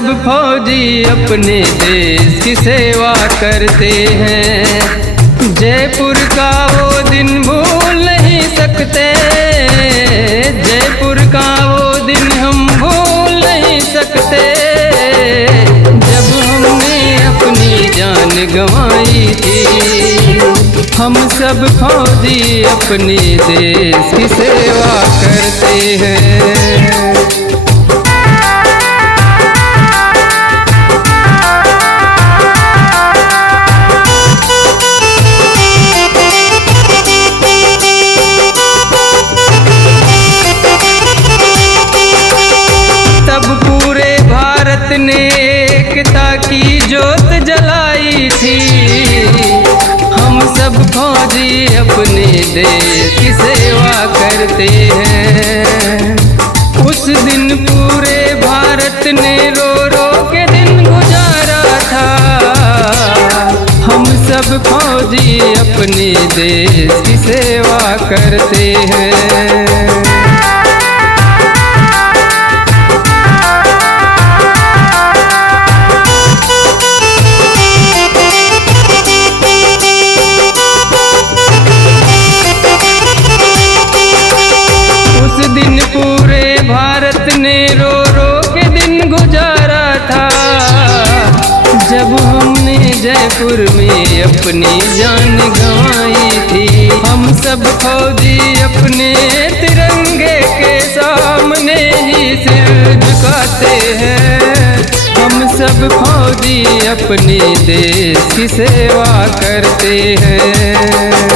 सब फौजी अपने देश की सेवा करते हैं। जयपुर का वो दिन भूल नहीं सकते, जयपुर का वो दिन हम भूल नहीं सकते। जब हमने अपनी जान गंवाई थी, हम सब फौजी अपने देश की सेवा करते हैं। ने एकता की जोत जलाई थी, हम सब फौजी अपने देश की सेवा करते हैं। उस दिन पूरे भारत ने रो रो के दिन गुजारा था, हम सब फौजी अपने देश की सेवा करते हैं। दिन पूरे भारत ने रो रो के दिन गुजारा था, जब हमने जयपुर में अपनी जान गंवाई थी। हम सब फौजी अपने तिरंगे के सामने ही सिर झुकाते हैं। हम सब फौजी अपने देश की सेवा करते हैं।